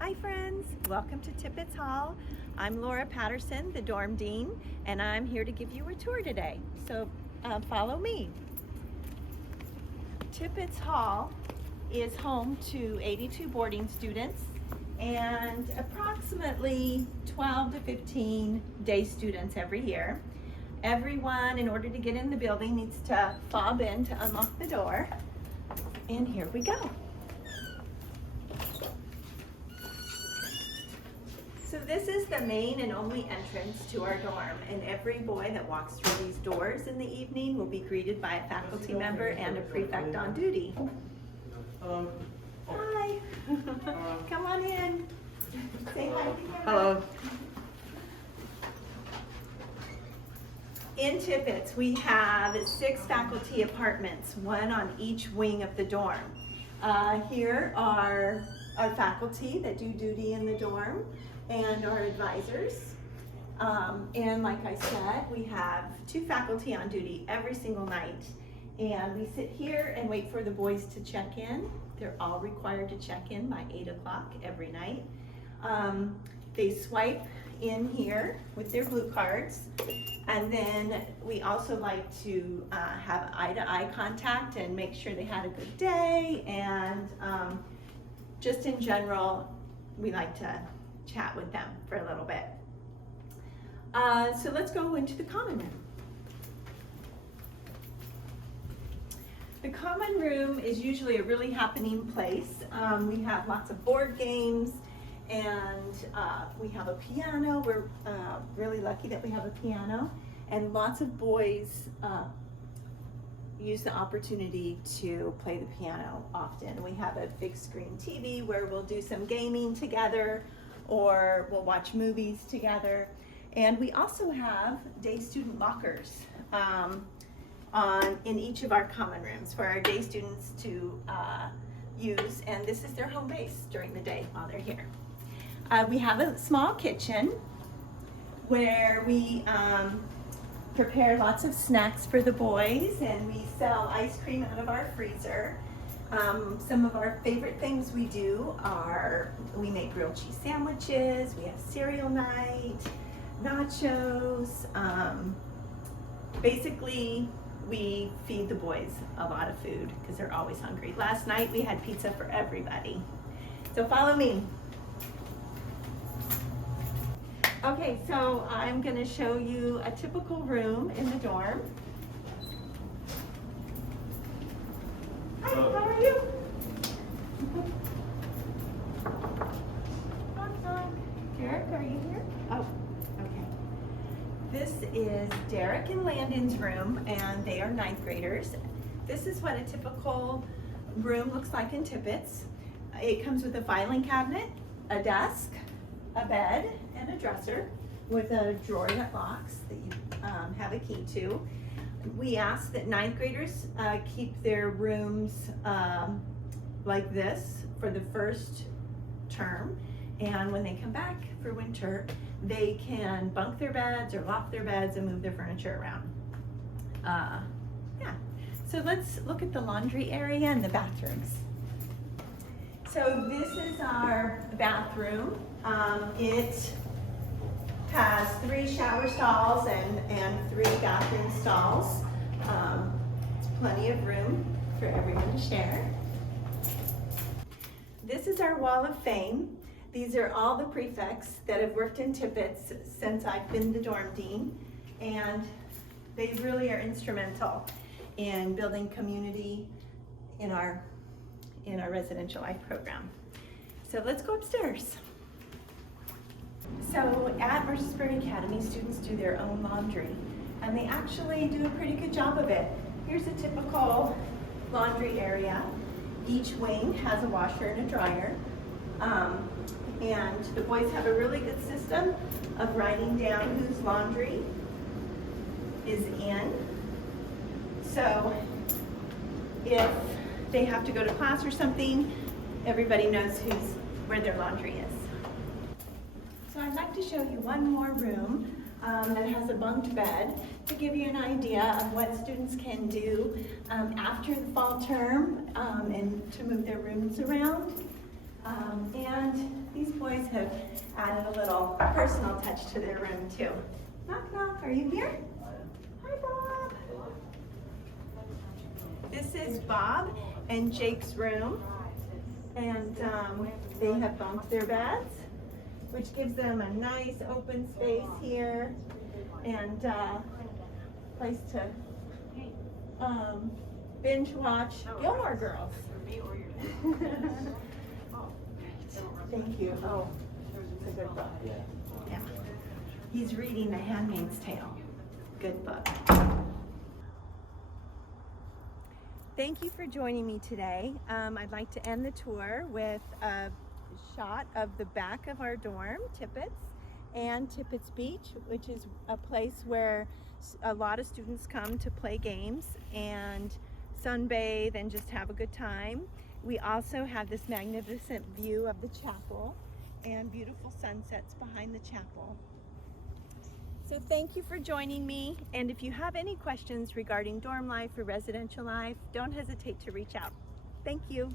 Hi friends, welcome to Tippetts Hall. I'm Laura Patterson, the dorm dean, and I'm here to give you a tour today. So follow me. Tippetts Hall is home to 82 boarding students and approximately 12 to 15 day students every year. Everyone, in order to get in the building, needs to fob in to unlock the door. And here we go. So this is the main and only entrance to our dorm, and every boy that walks through these doors in the evening will be greeted by a faculty member and a prefect on duty. Hi. Come on in. Say hi to your Hello. In Tippetts, we have 6 faculty apartments, one on each wing of the dorm. Here are our faculty that do duty in the dorm and our advisors. And like I said, we have 2 faculty on duty every single night. And we sit here and wait for the boys to check in. They're all required to check in by 8 o'clock every night. They swipe in here with their blue cards. And then we also like to have eye-to-eye contact and make sure they had a good day. And just in general, we like to chat with them for a little bit. So let's go into the common room. The common room is usually a really happening place. We have lots of board games, and we have a piano. We're really lucky that we have a piano, and lots of boys use the opportunity to play the piano often. We have a big screen TV where we'll do some gaming together, or we'll watch movies together. And we also have day student lockers in each of our common rooms for our day students to use, and this is their home base during the day while they're here. We have a small kitchen where we prepare lots of snacks for the boys, and we sell ice cream out of our freezer. Some of our favorite things we do are we make grilled cheese sandwiches, we have cereal night, nachos. Basically, we feed the boys a lot of food because they're always hungry. Last night we had pizza for everybody. So follow me. Okay, so I'm going to show you a typical room in the dorm. Hi, how are you? Knock, knock. Derek, are you here? Oh, okay. This is Derek and Landon's room, and they are 9th graders. This is what a typical room looks like in Tippetts. It comes with a filing cabinet, a desk, a bed, and a dresser with a drawer that locks that you have a key to. We ask that 9th graders keep their rooms like this for the first term, and when they come back for winter, they can bunk their beds or loft their beds and move their furniture around. Yeah, so let's look at the laundry area and the bathrooms. So this is our bathroom. It has 3 shower stalls and 3 bathroom stalls. It's plenty of room for everyone to share. This is our wall of fame. These are all the prefects that have worked in Tippetts since I've been the dorm dean, and they really are instrumental in building community in our residential life program. So let's go upstairs. So at Mercersburg Academy, students do their own laundry, and they actually do a pretty good job of it. Here's a typical laundry area. Each wing has a washer and a dryer, and the boys have a really good system of writing down whose laundry is in. So if they have to go to class or something, everybody knows where their laundry is. So I'd like to show you one more room that has a bunked bed to give you an idea of what students can do after the fall term and to move their rooms around. And these added a little personal touch to their room too. Knock, knock, are you here? Hi, Bob. This is Bob and Jake's room, and they have bumped their beds, which gives them a nice open space here and place to binge watch Gilmore Girls. Thank you. Oh, it's a good book. Yeah. He's reading The Handmaid's Tale. Good book. Thank you for joining me today. I'd like to end the tour with a shot of the back of our dorm, Tippetts, and Tippetts Beach, which is a place where a lot of students come to play games and sunbathe and just have a good time. We also have this magnificent view of the chapel and beautiful sunsets behind the chapel. So thank you for joining me, and if you have any questions regarding dorm life or residential life, don't hesitate to reach out. Thank you.